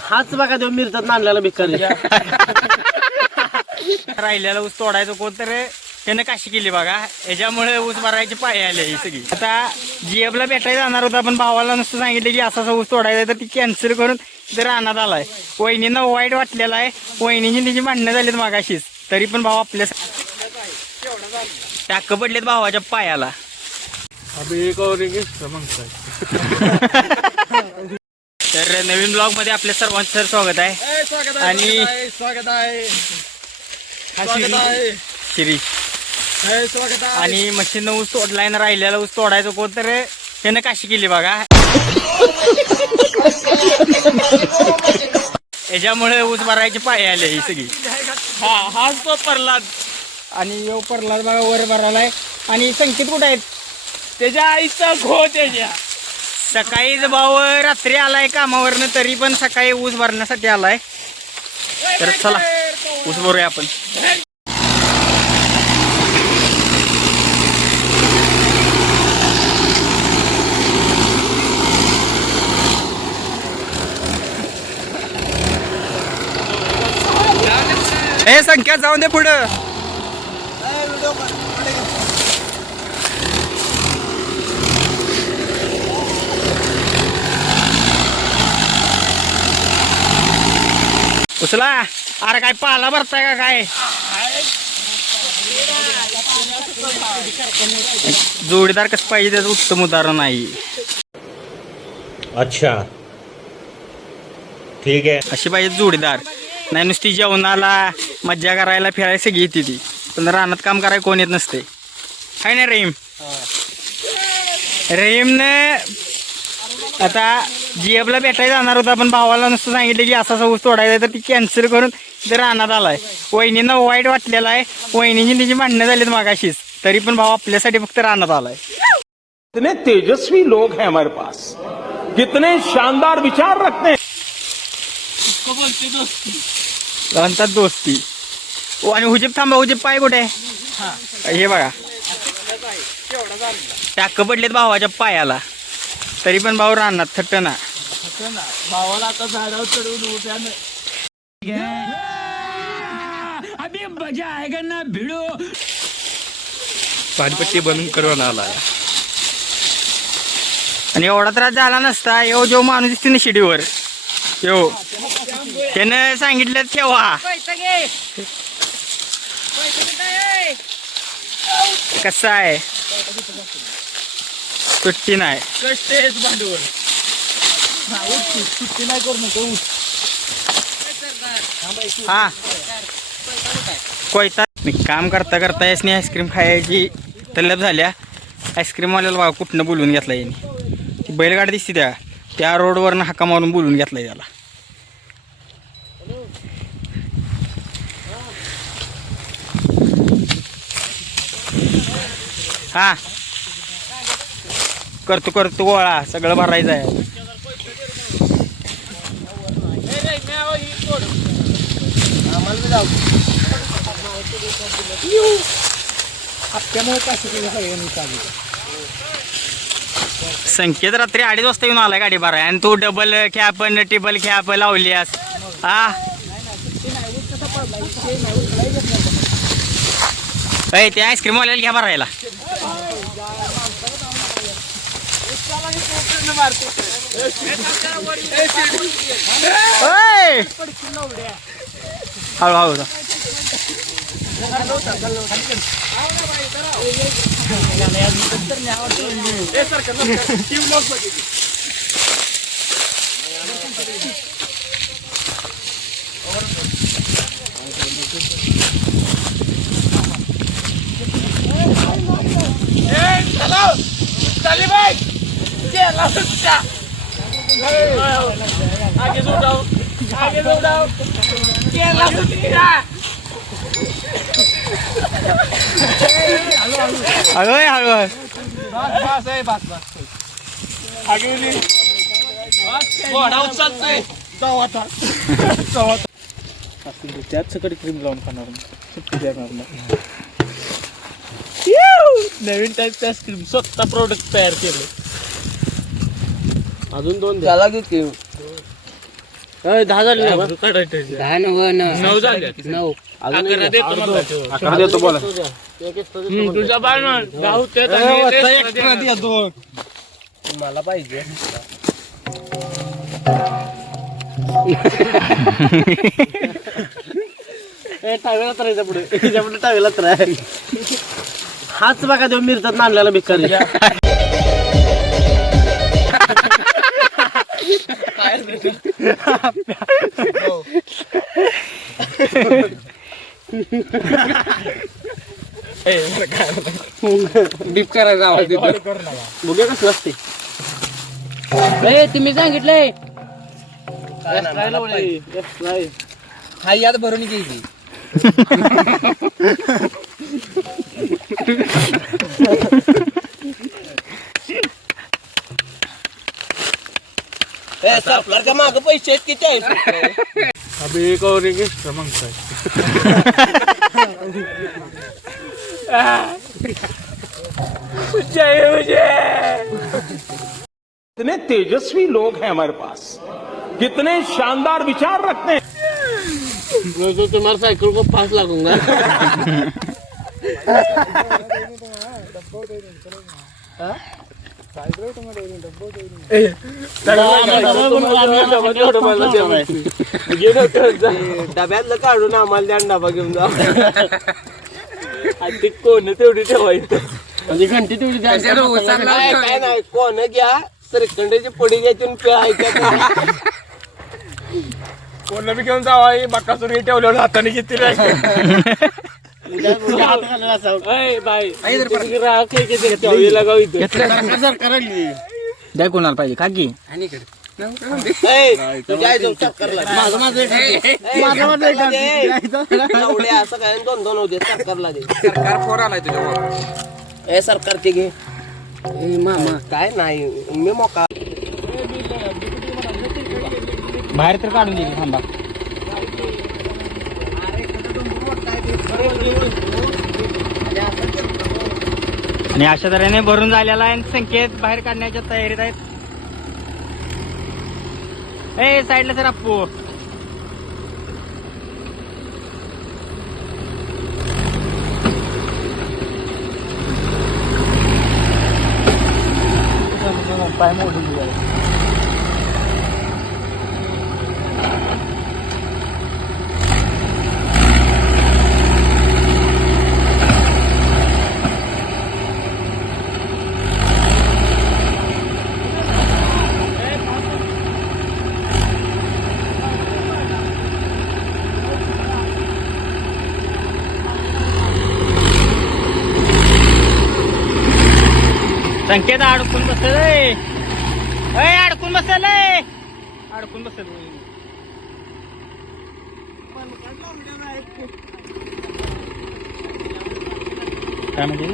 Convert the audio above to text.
हाच बघा देऊ मिरतात नांदल्याला भिकारी. राहिलेला ऊस तोडायचं कोण तर त्यानं काशी केली बघा. याच्यामुळे ऊस भरायची पाय आले ही सगळी. आता जीएफला भेटायला जाणार होता पण भावाला नुसतं सांगितलं की असा असा ऊस तोडायचा तर ती कॅन्सल करून इथं रानात आलाय. वहिनींना वाईट वाटलेला आहे. वहिनीची तिची भांडणं झालीत मागाशीच. तरी पण भाव आपल्या टाक पडलेत भावाच्या पायाला. तर नवीन ब्लॉगमध्ये आपल्या सर्वांचं सर स्वागत आहे. आणि स्वागत आहे हा शिरीष स्वागत आणि मशीन ऊस तोडलाय ना राहिलेला ऊस तोडायचं कोण तर त्यानं काशी केली बघा. याच्यामुळे ऊस भरायची पाय आले ही सगळी. हा हाच तो प्रल्हाद. आणि यो प्रल्हाद बघा वर भरालाय. आणि संकेत कुठे आहेत? त्याच्या आईचा घो त्याच्या. सकाळीच भाऊ रात्री आलाय कामावरनं तरी पण सकाळी ऊस भरण्यासाठी आलाय. तर चला ऊस भरूया आपण. हे संख्या जाऊन दे पुढं. उचला. अरे काय पाला भरताय का काय? जोडीदार कसं पाहिजे त्याचं उत्तम उदाहरण आहे. अच्छा. ठीक है अशी पाहिजे जोडीदार. नाही नुसती जेवणाला मज्जा करायला फिरायला सगळी येते ती. पण रानात काम करायला कोण येत नसते. काय नाही रहीम रहीमनं आता जीएफला भेटायला जाणार होता. पण भावाला नुसतं सांगितलं की असा असा ऊस तोडायचा आहे, तर ती कॅन्सल करून इथं रानात आलाय. वहिनींना वाईट वाटलेला आहे. वहिनीची तिची भांडणं झालीत मागाशीच. तरी पण भाव आपल्यासाठी फक्त रानात आलाय. कितने तेजस्वी लोग हैं हमारे पास। कितने शानदार विचार रखते हैं। म्हणतात दोस्ती. ओ, आणि हुजीब थांबा हुजीब पाय कुठे आहे? हे. बघा. टाक पडलेत भावाच्या पायाला. तरी पण भाऊ राहणार थट्ट ना. भावाला आता झाडावर चढवून उभ्यानं पाणीपट्टी बनवून करून आला. आणि एवढा त्रास झाला नसता यो जो माणूस दिसते ना शिडीवर यो. त्यानं सांगितलं ठेवा. कसं आहे? सुट्टी नाही. कष्ट आहेच भांडवल. हा, उठ तू. सुट्टी नाही करू नको उठ. हा. कोयता मी काम करता करता यासनी आईस्क्रीम खायची तल्लप झाल्या. आईस्क्रीमवाल्याला बघा कुठनं बोलून घेतला याने? ती बैलगाडी दिसते त्या. त्या रोडवरनं हाका मारून बोलून घेतला त्याला हा. करतो करतो गोळा. सगळं भरायचं आहे. संकेत रात्री अडीच वाजता येऊन आलाय गाडी भराय आणि तू डबल कॅप टेबल कॅप लावलीस हा ते आईस्क्रीम वाल्याला घ्या भरायला. ओय! हळू आगे जोडाव आगे जोडाव केला सुट्टीला हळू आहे, हळू आहे. बस बस आहे बस बस आगे गेली. घोडा उचलतोय. जाऊ आता जाऊ क्रीम लावून खाणार मी. सुट्टी देणार नाही. नवीन टाईपचं आईस्क्रीम स्वतः प्रोडक्ट तयार केलं अजून दोन द्या त्याला किती दहा झाले ना दहा नऊ झाले. नऊ. अकरा देतो मला अकरा देतो बोला. तुझा बाळ गाव मला पाहिजे. टावेला तरायचा पुढे. त्याच्या पुढे टावेला तराय हाच बघा देऊ मिरतात नांदल्याला भिकारी डीप करायचा आवाज येतो बघूया कसं असते? तुम्ही सांगितलंय. हा यात भरून घ्यायची. माग पैसे किती अबे एक और एक एक्स्ट्रा जय कितने तेजस्वी लोग हैं हमारे पास। कितने शानदार विचार रखते हैं। मैं तो तुम्हारे साइकिल को पास लगूँगा। डब्यातलं काढून आम्हाला द्या डबा घेऊन जा. आणि ते कोण तेवढी ठेवायचं. म्हणजे घंटी तेवढी काय नाही कोण घ्या श्रीखंडाची पडी घ्यायची आणि प्यायच्या कोणला बी घेऊन जावा बाकासूर ठेवल्यावर हाताने घेतली. द्या कोणाला पाहिजे काकी असं काय दोन दोन होते सरकारला दे सरकार फोर आलाय ए सरकार ते घे मामा काय नाही मी मोका बाहेर तर काढून दिली थांबा. आणि अशा तऱ्हेने भरून झालेला आहे संकेत बाहेर काढण्याच्या तयारीत आहेत. ए साईडला सर अप्पू. पाय मोडून संकेत अडकून बसेल ए. अडकून बसेल अडकून बसेल काय म्हणजे